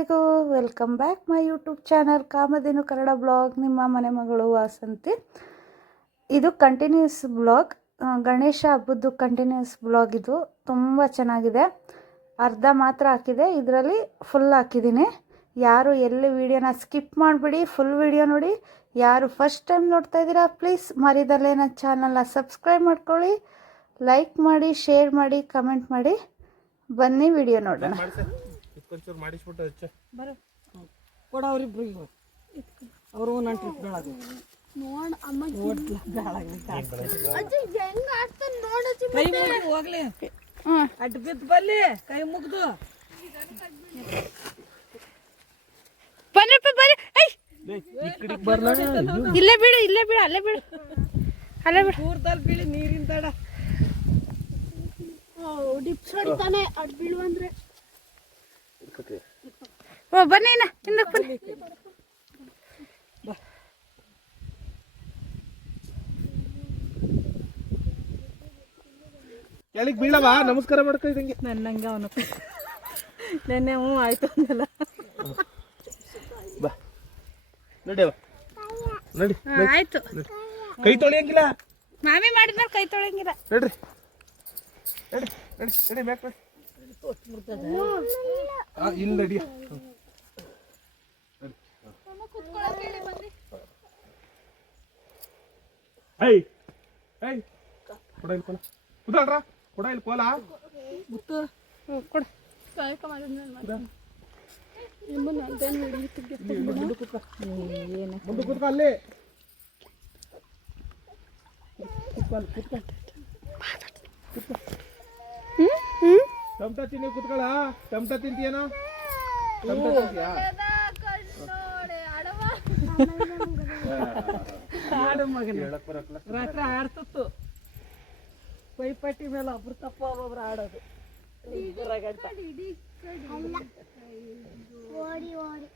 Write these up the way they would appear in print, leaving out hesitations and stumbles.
ಎಲ್ಲರಿಗೂ welcome back my YouTube channel Kamadhenu Kannada blog. ನಿಮ್ಮ ಮನೆ ಮಗಳು ವಾಸಂತಿ. ಇದು ಕಂಟಿನ್ಯೂಸ್ ಬ್ಲಾಗ್, ಗಣೇಶ ಹಬ್ಬದ್ದು ಕಂಟಿನ್ಯೂಸ್ ಬ್ಲಾಗ್. ಇದು ತುಂಬ ಚೆನ್ನಾಗಿದೆ. ಅರ್ಧ ಮಾತ್ರ ಹಾಕಿದೆ, ಇದರಲ್ಲಿ ಫುಲ್ ಹಾಕಿದ್ದೀನಿ. ಯಾರು ಎಲ್ಲಿ ವಿಡಿಯೋನ ಸ್ಕಿಪ್ ಮಾಡಿಬಿಡಿ, ಫುಲ್ ವಿಡಿಯೋ ನೋಡಿ. ಯಾರು ಫಸ್ಟ್ ಟೈಮ್ ನೋಡ್ತಾ ಇದ್ದೀರಾ ಪ್ಲೀಸ್ ಮರಿದಲ್ಲೇ ನನ್ನ ಚಾನಲ್ನ ಸಬ್ಸ್ಕ್ರೈಬ್ ಮಾಡ್ಕೊಳ್ಳಿ, ಲೈಕ್ ಮಾಡಿ, ಶೇರ್ ಮಾಡಿ, ಕಮೆಂಟ್ ಮಾಡಿ. ಬನ್ನಿ ವಿಡಿಯೋ ನೋಡೋಣ. ಕೊಂಚೂರು ಮಾಡಿಸ್ಬಿಟ್ಟು ಹಚ್ಚ ಬರ ಕೊಡ ಅವ್ರಿಬ್ರು ಅವರು ನನ್ನ ಟ್ರಿಪ್ ಬೆಳಗ್ಗೆ ನೋಡ್ ಅಮ್ಮ ನೋಡ್ಲ ಕೈ ಮುಗ್ದು ಹೋಗ್ಲಿ, ಅಡ್ಡ ಬಿದ್ದು ಬಲ್ಲಿ ಕೈ ಮುಗ್ದು ಇಲ್ಲೇ ಬಿಡು, ಇಲ್ಲೇ ಬಿಡು, ಅಲ್ಲೇ ಬಿಡು, ಅಲ್ಲೇ ಬಿಡು. ಊರ್ದಲ್ಲಿ ಬೀಳಿ ನೀರಿನ ತಡ ಡಿಪ್ಸ್ ಹೊಡಿತಾನೆ ಅಡ್ ಬೀಳು ಅಂದ್ರೆ. ಓ ಬನ್ನಿ ಹಿಂದಕ್ಕೆ ಬನ್ನಿ. ಕೆಳಗೆ ಬೀಳವ, ನಮಸ್ಕಾರ ಮಾಡ್ಕೊಳ್ದಂಗೆ ನನ್ನಂಗೆ ಅವನು ನೆನ್ನೆ ಹ್ಞೂ ಆಯ್ತು ಅಂದಲ್ಲ. ಬಾ ನಡಿಯವ, ನಡಿ. ಆಯ್ತು, ಕೈ ತೊಳೆಯಂಗಿಲ್ಲ, ಮಾಮಿ ಮಾಡಿದ್ಮೇಲೆ ಕೈ ತೊಳೆಯಂಗಿಲ್ಲ. ನಡ್ರಿ ನಡಿ ನಡಿ ನಡಿ ಮ್ಯಾಕ್ ನಡಿ. ಇಲ್ಲಿ ನಡಿಯ ಐ ಐ ಕೊಡ ಇಲ್ಲಿ ಕೋಲ ಕುದಲ್ರ, ಕೊಡ ಇಲ್ಲಿ ಕೋಲ ಕೊಡು. ಮುಂದೆ ಕೂತ್ಕೊ, ಅಲ್ಲಿ ಟಮಟ ತಿನ್ನಿ, ಕೂತ್ಕೊಳ್ಳ. ಟಮಟ ತಿಂತೀಯೇನೋ? ಟಮಟ ತಿಂತೀಯಾ? ಆಡು ಮಗನ ರಾತ್ರಿ ಆಡ್ತಿತ್ತು ಪೈಪಟ್ಟಿ ಮೇಲೆ ಒಬ್ರು ತಪ್ಪ ಒಬ್ಬೊಬ್ರು ಆಡೋದು ಗಂಟ ಓಡಿ ಓಡಿ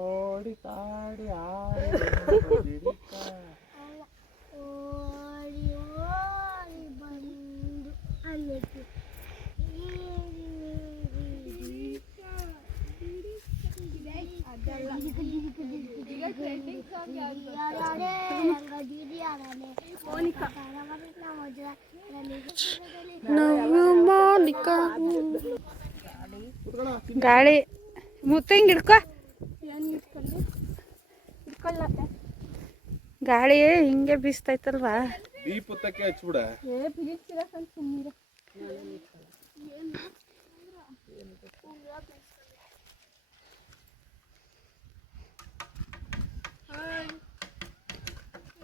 ಓಡಿ ಕಾಡಿ ಆಡಿ ಓಡಿ ಓಡಿ ಬಂದು ಅಲ್ಲಿ ಗಾಳಿ ಮುತ್ತಂಗ್ ಹಿಡ್ಕೊ. ಗಾಳಿ ಹಿಂಗೆ ಬೀಸ್ತೈತಲ್ವಾ. ಈ ಪುತ್ತಕ್ಕೆ ಹಚ್ಬಿಡ.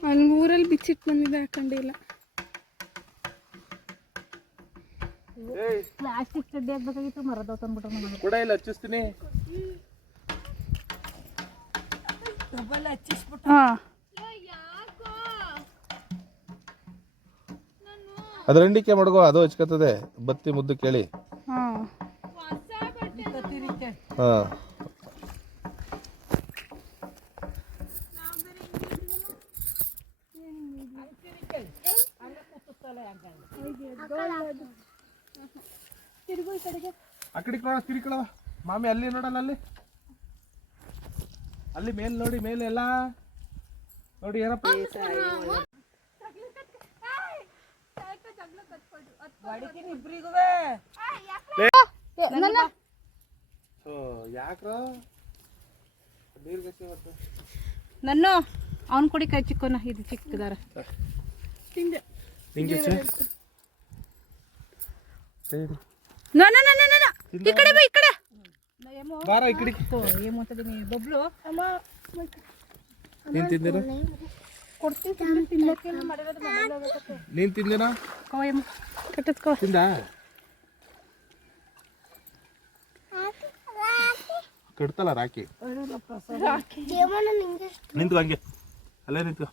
ಅವ್ನ ಊರಲ್ಲಿ ಬಿಚ್ಚಿಟ್ಟು ಬಂದಿದೆ, ಹಾಕೊಂಡಿಲ್ಲ. ಪ್ಲಾಸ್ಟಿಕ್ ಚಡ್ಡಿ ಹಾಕ್ಬೇಕಾಗಿತ್ತು, ಮರದ ತಂದ್ಬಿಟ್ರೆ ಕೂಡ ಇಲ್ಲಿ ಹಚ್ಚಿಸ್ತೀನಿ. ಡಬ್ಬಲ್ ಹಚ್ಚಿಸ್ಬಿಟ್ಟು ಅದ್ರ ಎಂಡಿಕೆ ಮಡ್ಗೋ, ಅದು ಹಚ್ಕತ್ತದೆ. ಬತ್ತಿ ಮುದ್ದು ಕೇಳಿ. ಹಾ ಆ ಕಡೆ ನೋಡ, ತಿರ್ಕಳವ ಮಾಮಿ. ಅಲ್ಲಿ ನೋಡಲ್ಲ, ಅಲ್ಲಿ ಮೇಲ್ ನೋಡಿ, ಮೇಲೆ ಎಲ್ಲ ನೋಡಿ. ಏನಪ್ಪ ಇಬ್ರಿಗೂ ಯಾಕ್ರ ನೀರ್ಗಸಿ ಮತ್ತೆ ನನ್ನ ಅವನ್ ಕೊಡಿ ಕೈ ಚಿಕ್ಕೋನ. ಇದು ಚಿಕ್ಕದಾರ ತಿಂದೆ. ಈ ಕಡೆ ಬಾ, ಈ ಕಡೆ ಬಾರ, ಈ ಕಡೆ ಏಮಂತದೀನಿ ಬಬ್ಲು ನೀನ್ ತಿಂದೇನ? ನೀನ್ ತಿಂದೇನ? ಕಟ್ಟತ್ಕೋ. ತಿಂದ ಕಟ್ತಲ್ಲ ರಾಕಿ. ನಿಂತು ಹಂಗೆ, ಅಲ್ಲೇ ನಿಂತು.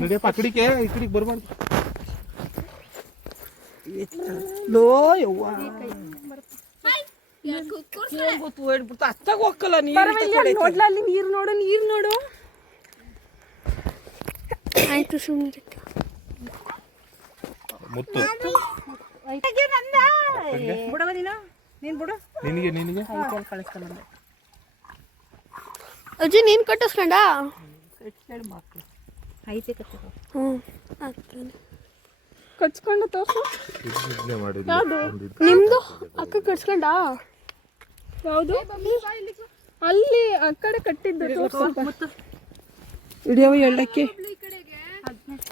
ನಡಿಯಪ್ಪ, ಆ ಕಡೆಗೆ, ಈ ಕಡೆಗೆ ಬರ್ಬಾರ್ದು. ಲೋ ಯವ್ವ ಗೊತ್ತು ಹೇಳ್ಬಿಡ್ತು, ಅತ್ತಾಗ ಹೋಗಲ್ಲ ನೋಡ್ಲ. ಅಲ್ಲಿ ನೀರು ನೋಡು, ನೀರು ನೋಡು. ಆಯ್ತು ಸುಮ್ಮನೆ. ಮುತ್ತು ಬಿಡವ ನೀನು ಬಿಡು. ನಿನಗೆ ಅಜ್ಜಿ ನೀನ್ ಕಟ್ಟಿಸ್ಕೊಂಡ ಐತೆ ಕಟ್ಟ ಕಚ್ಕೊಂಡು ತೋರ್ಸು. ಇದನ್ನೇ ಮಾಡಿದ್ವಿ. ಯಾವುದು ನಿಮ್ದು ಅಕ್ಕ ಕಟ್ಸ್ಕೊಂಡ? ಯಾವುದು ಅಲ್ಲಿ ಆ ಕಡೆ ಕಟ್ಟಿದ್ದು ತೋರ್ಸು. ಹಿಡಿಯವ ಎಳ್ಳಕ್ಕೆ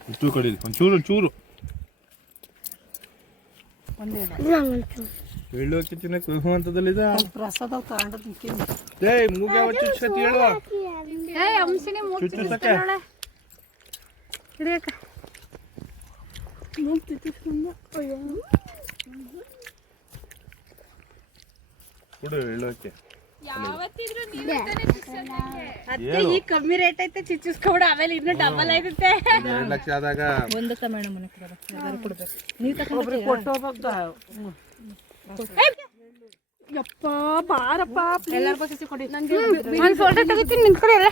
ಒಂಚೂರು ಕಡೀಲಿ, ಒಂಚೂರು ಎಳ್ಳು ಅಕ್ಕಿ ತಿನ್ನಕ್ಕೆ ಅಂತದಲ್ಲಿದೆ. ಪ್ರಸಾದ ತಗೊಂಡದ್ ಏಯ್ ಮೂಗೆ ಯಾವ ಚುಚ್ಚತಿ ಹೇಳುವ ಚುಚ್ಚುಸಕ್ಕೆ ಹಿಡಿಯಕ್ಕ ಕೊಡು ಎಳ್ಳು ಅಕ್ಕಿ. ಅತ್ತೆ ಈ ಕಮ್ಮಿ ರೇಟ್ ಐತೆ ಚಿಚ್ಚಿಸ್ಕೊಬಿಡು, ಆಮೇಲೆ ಇನ್ನು ಡಬಲ್ ಐತೆ. 2 ಲಕ್ಷ ಆದಾಗ ಒಂದಕ್ಕ ಮೇಡಮ್ ಕೊಡ್ಬೇಕು. ನೀವು ತಗೊಂಡ್ರೆ ಯಪ್ಪ ಬಾರಪ್ಪ ಎಲ್ಲರ ಬಗ್ಗೆ ಕೊಡಿ. ನಂಗೆ ಒಂದು ಫೋಟೋ ತೆಗಿತೀನಿ ನಿಂತ್ಕೊಳ್ಳಿ ಅಲ್ಲ.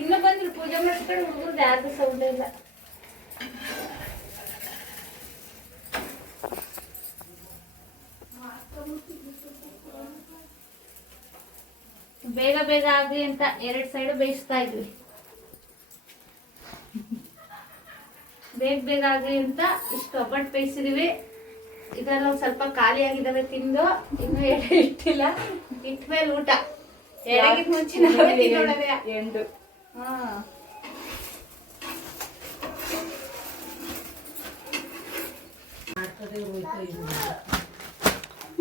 ಇನ್ನು ಬಂದ್ರು ಪೂಜೆ ಮಾಡಿಸ್ಕೊಂಡು ಹುಡುಗರು ಯಾರ್ದು ಸೌಂಡ್ ಇಲ್ಲ. ಬೇಗ ಬೇಗ ಆಗ್ಲಿ ಅಂತ 2 ಸೈಡ್ ಬೇಯಿಸ್ತಾ ಇದ್ವಿ. ಬೇಗ ಆಗ್ಲಿ ಅಂತ ಇಷ್ಟು ಒಬ್ಬಟ್ಟು ಬೇಯಿಸಿದೀವಿ. ಇದೆಲ್ಲ ಒಂದ್ ಸ್ವಲ್ಪ ಖಾಲಿ ಆಗಿದಾವೆ ತಿಂದು, ಇನ್ನು ಎಡೆ ಇಟ್ಟಿಲ್ಲ. ಇಟ್ಮೇಲೆ ಊಟ ಎಡೆಗಿದ್ ಮುಂಚೆ ನಾವೇ ತಿನ್ನೋಣವೆ. ಹಾ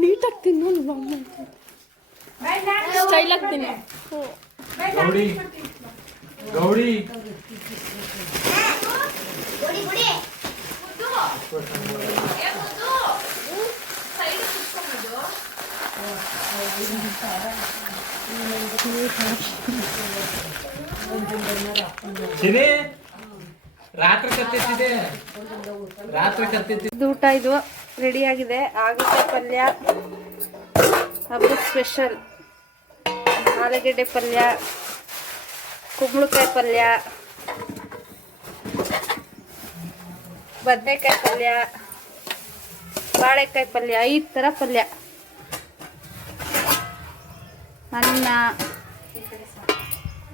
ನೀಟಾಗಿ ತಿನ್ನು, ಸ್ಟೈಲ್ ಆಗ್ತೀನಿ. ಗೌಡಿ ಗೌಡಿ ಊಟ ಇದು ರೆಡಿ ಆಗಿದೆ. ಆಗುತ್ತೆ ಪಲ್ಯ, ಹಬ್ಬದ ಸ್ಪೆಷಲ್ ಆಲೂಗೆಡ್ಡೆ ಪಲ್ಯ, ಕುಂಬಳಕಾಯಿ ಪಲ್ಯ, ಬದನೆಕಾಯಿ ಪಲ್ಯ, ಬಾಳೆಕಾಯಿ ಪಲ್ಯ, 5 ಥರ ಪಲ್ಯ. ಅನ್ನ,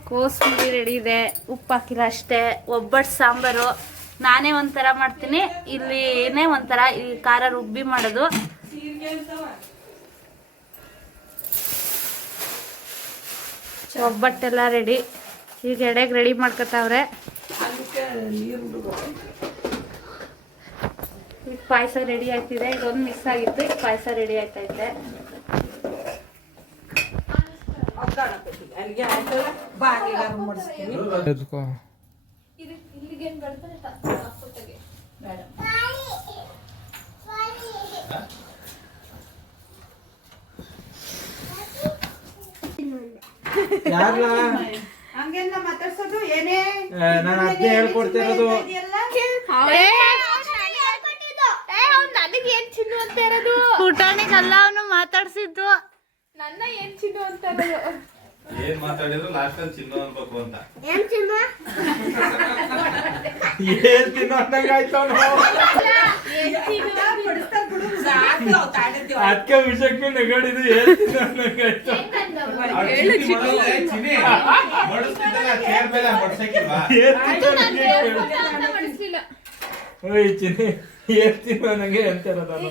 ಕೋಸಂಬರಿ ರೆಡಿ ಇದೆ, ಉಪ್ಪು ಹಾಕಿಲ್ಲ ಅಷ್ಟೇ. ಒಬ್ಬಟ್ಟು ಸಾಂಬಾರು ನಾನೇ ಒಂಥರ ಮಾಡ್ತೀನಿ, ಇಲ್ಲಿ ಏನೇ ಒಂಥರ ಈ ಖಾರ ರುಬ್ಬಿ ಮಾಡೋದು. ಒಬ್ಬಟ್ಟೆಲ್ಲ ರೆಡಿ. ಈಗ ಎಡೆಗೆ ರೆಡಿ ಮಾಡ್ಕೊತಾವ್ರೆ. ಈಗ ಪಾಯಸ ರೆಡಿ ಆಯ್ತಿದೆ. ಇದೊಂದು ಮಿಸ್ ಆಗಿತ್ತು, ಈಗ ಪಾಯಸ ರೆಡಿ ಆಯ್ತೈತೆ. ಹಂಗೆಲ್ಲ ಮಾತಾಡ್ಸೋದು ಏನೇ ನಾನು ಅದೇ ಹೇಳ್ಕೊಡ್ತಿರೋದು. ಊಟನಿಗಲ್ಲ ಅವನು ಮಾತಾಡ್ಸಿದ್ದು. ನನ್ನ ಏನ್ ಚಿನ್ನು ಅಂತ ಇರೋದು. ಏನ್ ಮಾತಾಡಿದ್ರು ಲಾಸ್ಟ್ ಅಲ್ಲಿ ಚಿನ್ನು ಅನ್ಬೇಕು ಅಂತ. ಏನ್ ತಿನ್ನೋ ಅನ್ನಂಗಾಯ್ತು ಅದಕ್ಕೆ ವಿಷಯಕ್ಕೆ ನಗಾಡಿದ್ದು. ಏನ್ ತಿನ್ನೋ ಅನ್ನಂಗಾಯ್ತು. ಓಯ್ ಚಿನ್ನಿ ಏನ್ ತಿನ್ನೋ ನಂಗೆ ಅಂತಾರ ನಾನು.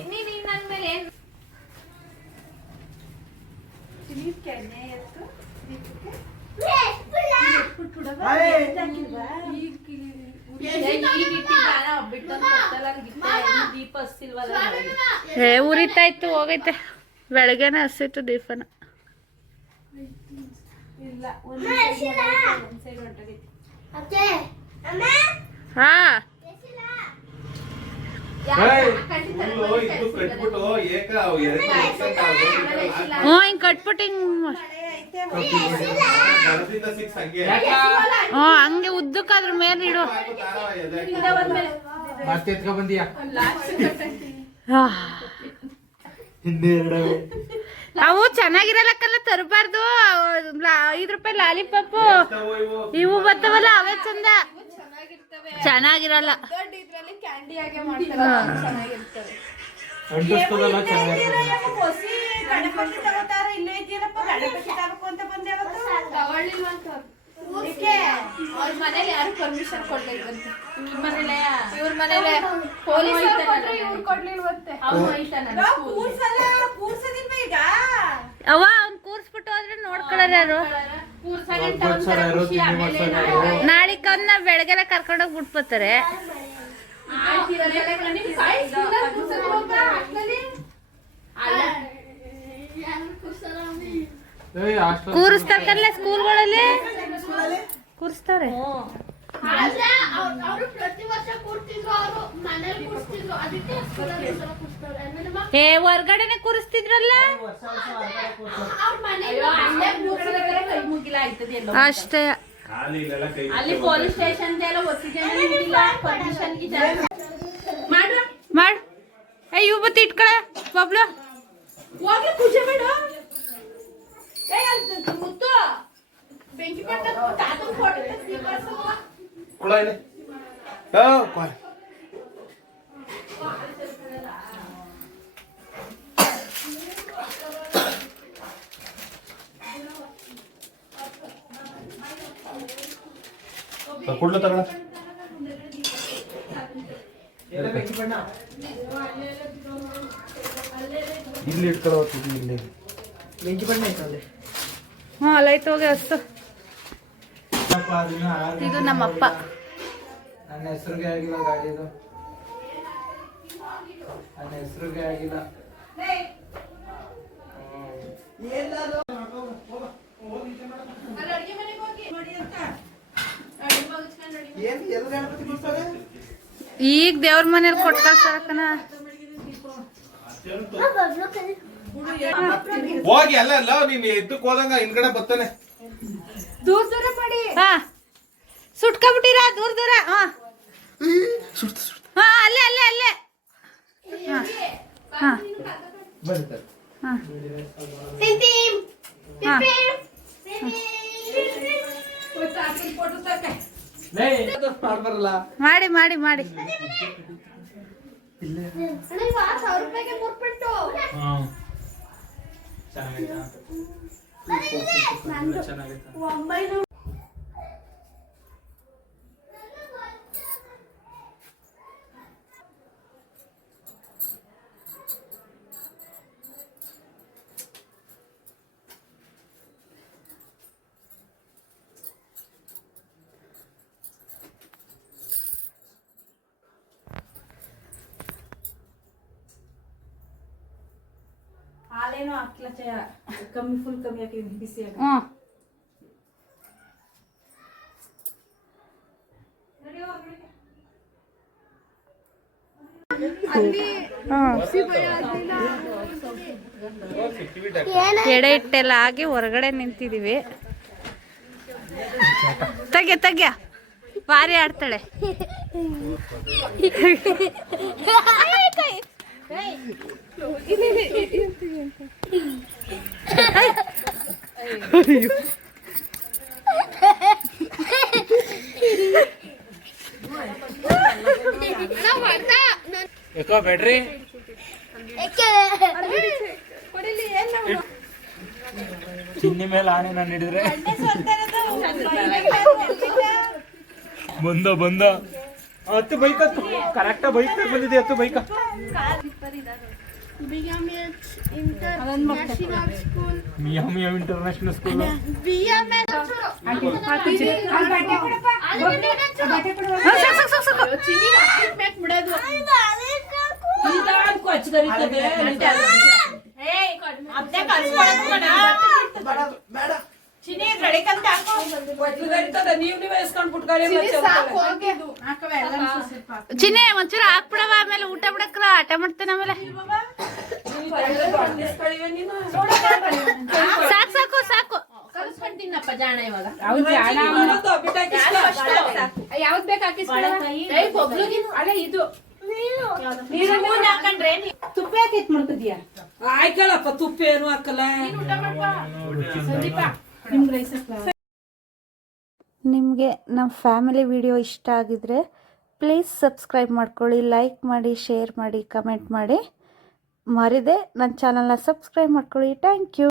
ಉರಿತಾ ಇತ್ತು, ಹೋಗೈತೆ. ಬೆಳಗ್ಗೆನೆ ಹಸಿತ್ತು ದೀಪನ. ಹಾ ಹಿಂಗ್ ಕಟ್ಬಿಟ್ಟು ಹಂಗೆ ಉದ್ದಕ್ಕಾದ್ರ ಮೇಲೆ ಇಡು. ಮತ್ತೆ ಎತ್ಕೊ ಬಂದಿಯಾ ಇನ್ನೇ ಅವು ಚೆನ್ನಾಗಿರಲ್ಲಕ್ಕಲ್ಲ ತರಬಾರ್ದು. 5 ರೂಪಾಯಿ ಲಾಲಿಪಾಪು ಇವು ಬರ್ತಾವಲ್ಲ ಅವೇ ಚಂದ. ಚೆನ್ನಾಗಿರಲ್ಲ. ಅಂಟಿಸ್ತದಲ್ಲ ಚೆನ್ನಾಗಿ. ಅವ್ರ ಮನೇಲಿ ಯಾರು ಪರ್ಮಿಷನ್ ಕೊಡ್ಲಿಲ್ವಂತೆ. ಇವ್ರ ಮನೇಲೆ ಪೊಲೀಸ್ ಕೊಡ್ಲಿಲ್ವಂತೆ. ಅವ ಅವ್ನ್ ಕೂರ್ಸ್ಬಿಟ್ಟು ಹೋದ್ರೆ ನೋಡ್ಕೊಳ್ಳಾರ ಯಾರು. ನಾಳಿಕ ಅವ್ನ ಬೆಳಗ್ಗೆಲ್ಲ ಕರ್ಕೊಂಡೋಗಿ ಬಿಟ್ಬೋತಾರೆ. ಕೂರಿಸ್ತಾರಲ್ಲ ಸ್ಕೂಲ್ಗಳಲ್ಲಿ ಕೂರಿಸ್ತಾರೆ. ಏ ಹೊರ್ಗಡೆನೆ ಕೂರಿಸ್ತಿದ್ರಲ್ಲ ಅಷ್ಟೇ. ಅಲ್ಲಿ ಪೊಲೀಸ್ ಸ್ಟೇಷನ್ ಮಾಡ್ ಇವು ಬತ್ತಿ ಇಟ್ಕೊಳ ಬಬ್ಲು. ಹೋಗ್ಲಿ ಪೂಜೆ ಮಾಡು. ಮುತ್ತು ಬೆಂಕಿ ಪಟ್ಟ ತಾತನ ಫೋಟೋ ಕೊಡ ಇಲ್ಲಿ. ಕೊಡ್ಲ ತಗೊಳ. ಇಲ್ಲಿ ಇಟ್ಕೊಳ್ಳೋ ಇಲ್ಲಿ ಬೆಂಕಿ ಬಣ್ಣ ಐತಲ್ಲಿ. ಹ್ಞೂ ಅಲ್ಲೈತೆ ಹೋಗಿ ಅಷ್ಟು. ಇದು ನಮ್ಮಪ್ಪ. ನನ್ನ ಹೆಸರಿಗೆ ಆಗಿಲ್ಲ ಗಾಡಿದು, ನನ್ನ ಹೆಸರಿಗೆ ಆಗಿಲ್ಲ. ಈಗ ದೇವ್ರ ಮನೇಲಿ ಕೊಟ್ಟು ಕಳ್ಸಕನ. ಹೋಗಿ ಅಲ್ಲ ಅಲ್ಲ ನೀನ್ ಎದ್ದಕ್ ಹೋದಂಗ ಹಿಂದ್ಗಡೆ ಬರ್ತಾನೆ. ದೂರ ಮಾಡಿ. ಹಾ ಸುಟ್ಕೊಬಿಟ್ಟಿರ ದೂರ ದೂರ. ಹಾ ಹಾ ಅಲ್ಲೇ ಅಲ್ಲೇ ಅಲ್ಲೇ. ಹಾ ಹಾ ಮಾಡ್ಬಾರಲ್ಲ. ಮಾಡಿ ಮಾಡಿ ಮಾಡಿ. ಹಾಲೇನೋ ಹಾಕ್ಲ ಕಮ್ಮಿ ಫುಲ್ ಕಮ್ಮಿ ಹಾಕಿ ಬಿಸಿ. ಹ್ಞೂ ಎಡೆ ಇಟ್ಟೆಲ್ಲ ಆಗಿ ಹೊರಗಡೆ ನಿಂತಿದೀವಿ. ತೆಗೆ ತೆಗ್ಯ ಭಾರಿ ಆಡ್ತಾಳೆ. ಯಾಕೋ ಬ್ಯಾಟ್ರಿ ಚಿನ್ನಿ ಮೇಲೆ ಆನೆ ನಾನು ಹಿಡಿದ್ರೆ ಬಂದ ಬಂದ. ಹತ್ತು ಬೈಕ್ ಹತ್ತು ಕರೆಕ್ಟ್ ಬೈಕ್ ಬಂದಿದೆ. ಹತ್ತು ಬೈಕ್ ಮಿಯಾಮಿ ಇಂಟರ್ನ್ಯಾಷನಲ್ ಸ್ಕೂಲ್. ಚಿನ್ನೆ ಒಂಚೂರು ಹಾಕ್ಬಿಡವ, ಆಮೇಲೆ ಊಟ ಬಿಡಕ್ರ ಆಟ ಮಾಡ್ತಾನೆ. ಆಮೇಲೆ ಸಾಕು ಸಾಕು ಸಾಕು. ಕಲ್ಸ್ಕೊಂತೀನಪ್ಪ ಜಾಣ ಇವಾಗ. ಯಾವ್ದು ಬೇಕು ಹಾಕಿಸ್ಕೊಳ್ಳ. ಅಲ್ಲ ಇದು ತುಪ್ಪ ಯಾಕೆ ಇಟ್ ಮಾಡ್ತಿದ್ಯಾ? ಆಯ್ಕಳಪ್ಪ ತುಪ್ಪ ಏನು ಹಾಕಲ್ಲ. ನಿಮ್ಗೆ ರೈಸ್ ಹಾಕ್ಲಾ? ನಿಮಗೆ ನಮ್ಮ ಫ್ಯಾಮಿಲಿ ವಿಡಿಯೋ ಇಷ್ಟ ಆಗಿದ್ರೆ ಪ್ಲೀಸ್ ಸಬ್ಸ್ಕ್ರೈಬ್ ಮಾಡ್ಕೊಳ್ಳಿ, ಲೈಕ್ ಮಾಡಿ, ಶೇರ್ ಮಾಡಿ, ಕಮೆಂಟ್ ಮಾಡಿ. ಮರಿದೆ ನನ್ನ ಚಾನಲ್ನ ಸಬ್ಸ್ಕ್ರೈಬ್ ಮಾಡ್ಕೊಳ್ಳಿ. Thank you.